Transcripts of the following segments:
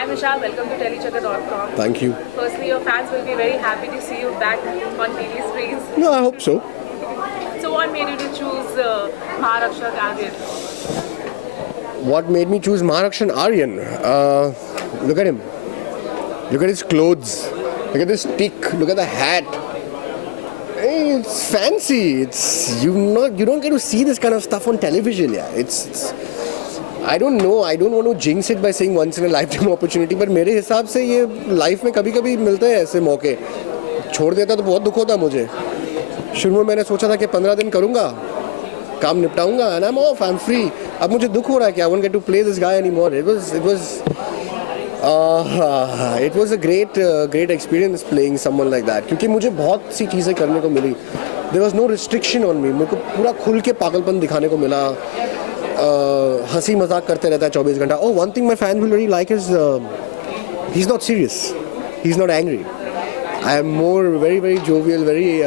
Hi Vishal, welcome to telechakkar.com. Thank you. Firstly, your fans will be very happy to see you back on TV screens. No, I hope so. So what made you to choose Maharakshak Aryan? What made me choose Maharakshan Aryan? Look at him. Look at his clothes. Look at this stick. Look at the hat. Hey, it's fancy. It's you don't get to see this kind of stuff on television. Yeah, it's I don't know. I don't want to jinx it by saying once in a lifetime opportunity. But मेरे हिसाब से ये life में कभी-कभी मिलते हैं ऐसे मौके. छोड़ देता तो बहुत दुख होता मुझे. शुरू में मैंने सोचा था कि 15 दिन करूँगा, काम निपटाऊंगा, and I'm off, I'm free. अब मुझे दुख हो रहा है कि I won't get to play this guy anymore. It was a great experience playing someone like that. क्योंकि मुझे बहुत सी चीज़ें करने को मिली. There was no restriction on me. मेरे को पूरा खुल के पागलपन दिखाने को मिला. हंसी मजाक करते रहता है 24 घंटा. Oh, one thing my fans will really like is he's not serious. He's not angry. I am more very jovial, very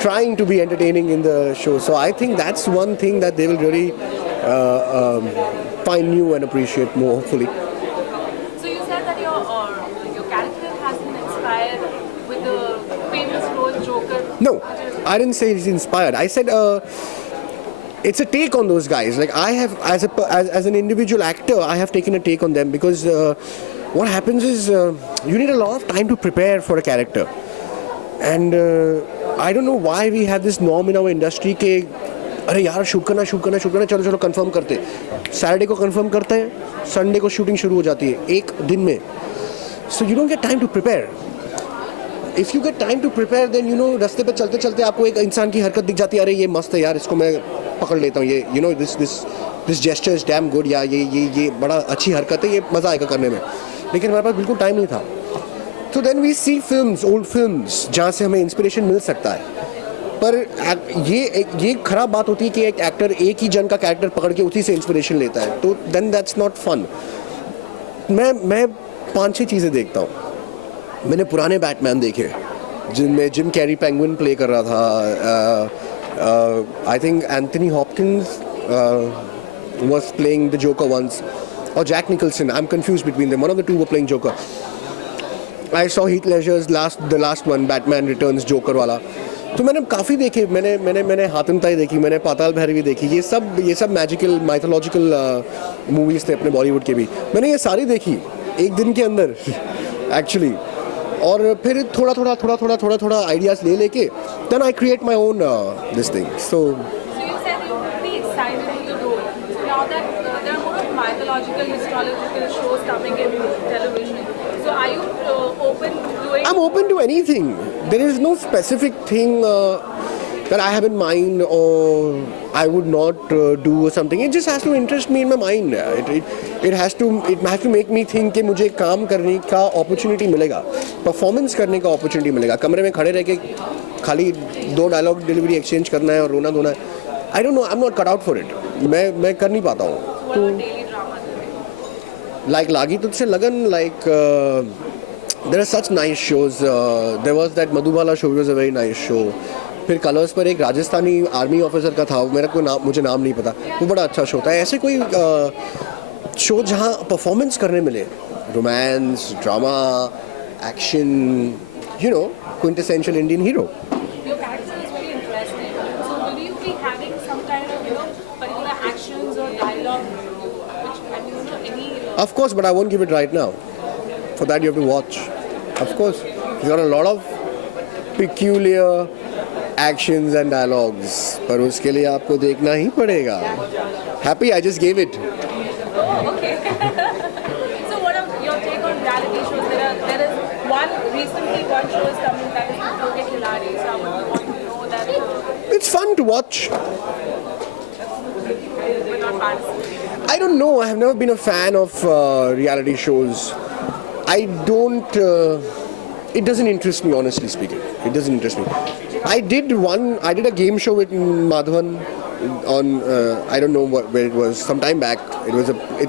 trying to be entertaining in the show. So I think that's one thing that they will really find new and appreciate more, hopefully. So you said that your character has been inspired with the famous role Joker. No, I didn't say it's inspired. I said it's a take on those guys. Like I have, as an individual actor, I have taken a take on them because what happens is you need a lot of time to prepare for a character. And I don't know why we have this norm in our industry के अरे यार shoot करना चलो confirm करते. Saturday को confirm करते हैं, Sunday को शूटिंग शुरू हो जाती है एक दिन में. So you don't get time to prepare. If you get time to prepare, then you know रास्ते पे चलते चलते आपको एक इंसान की हरकत दिख जाती है. अरे ये मस्त है यार, इसको मैं पकड़ लेता हूँ. ये you know this gesture is damn good. या ये बड़ा अच्छी हरकत है, ये मज़ा आएगा करने में. लेकिन हमारे पास बिल्कुल टाइम नहीं था. So then we see films, old films, जहाँ से हमें इंस्पिरेशन मिल सकता है. पर ये खराब बात होती है कि एक एक्टर एक ही जन का कैरेक्टर पकड़ के उसी से इंस्पिरेशन लेता है. तो then that's not fun. मैं 5-6 चीज़ें देखता हूँ. मैंने पुराने बैटमैन देखे जिनमें जिम कैरी पेंगुइन प्ले कर रहा था. I think Anthony Hopkins was playing the Joker once, or Jack Nicholson. I'm confused between them. One of the two were playing Joker. I saw Heath Ledger's the last one, Batman Returns, Joker वाला. तो मैंने काफ़ी देखे. मैंने हातिमताई देखी, मैंने पाताल भैरवी देखी. ये सब मैजिकल माइथोलॉजिकल मूवीज़ थे अपने बॉलीवुड के भी. मैंने ये सारी देखी एक दिन के अंदर एक्चुअली. और फिर थोड़ा आइडियाज़ लेके then I create my own this thing. So you said you would be excited with the role. So now that there are more of mythological, historical shows coming in television. So are you open to doing? I'm open to anything. There is no specific thing that I have in mind or I would not do or something. It just has to interest me in my mind. It has to make me think कि मुझे काम करने का opportunity मिलेगा, performance करने का opportunity मिलेगा. कमरे में खड़े रह के खाली 2 डायलॉग डिलीवरी एक्सचेंज करना है और रोना धोना है. I don't know. I'm not cut out for it. मैं कर नहीं पाता हूँ. What about daily drama? Like लागी तुझसे लगन, like there are such nice shows. There was that Madhubala show, which was a very nice show. फिर colours पर एक राजस्थानी आर्मी ऑफिसर का था, मुझे नाम नहीं पता. वो बड़ा अच्छा शो था. ऐसे कोई शो जहाँ परफॉर्मेंस करने मिले, romance, drama, action, you know, quintessential Indian hero. Your character is very interesting. So will you be having some kind of particular actions or dialogue, which any? Of course, but I won't give it right now. For that you have to watch. Of course, he's got a lot of peculiar actions and dialogues. पर उसके लिए आपको देखना ही पड़ेगा. Happy, I just gave it. Oh, okay. So what are your take on reality shows? There is one show is coming that is Kho Ke Khiladi. So I would want to know that. It's fun to watch. We're not participating. I don't know. I have never been a fan of reality shows. I don't. It doesn't interest me, honestly speaking. It doesn't interest me. I did a game show with Madhavan on I don't know where it was, some time back. It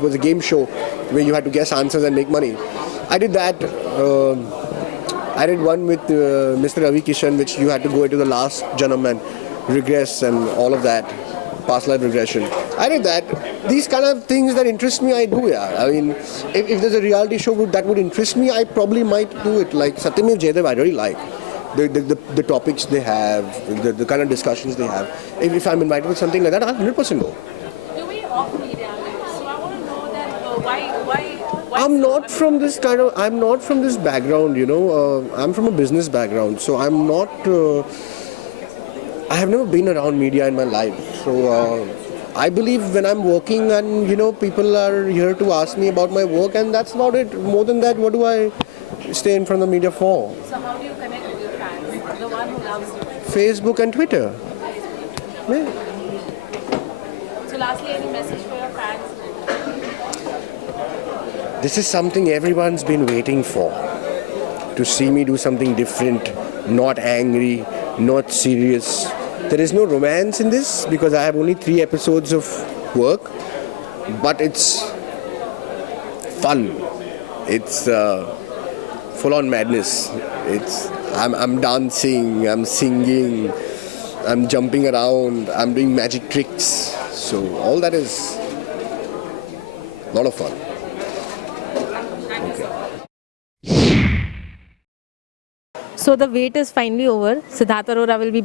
was a game show where you had to guess answers and make money. I did that. I did one with Mr. Ravi Kishan, which you had to go into the last Janam and regress and all of that. past life regression. I did that. These kind of things that interest me, I do. Yeah. I mean, if there's a reality show that would interest me, I probably might do it. Like Satyamev Jaydev, I really like. The topics they have, the kind of discussions they have. If I'm invited with something like that, I'll 100% go. The way off media, so I want to know that why I'm not from this background, you know. I'm from a business background, so I'm not. I have never been around media in my life, so I believe when I'm working and you know people are here to ask me about my work, and that's about it. More than that, what do I stay in front of the media for? So how do you connect with your fans, the one who loves you? Facebook and Twitter. Yeah. So lastly, any message for your fans? This is something everyone's been waiting for. To see me do something different, not angry, not serious. There is no romance in this because I have only 3 episodes of work, but it's fun. It's full-on madness. I'm dancing, I'm singing, I'm jumping around, I'm doing magic tricks. So all that is a lot of fun. So the wait is finally over. Siddharth Arora will be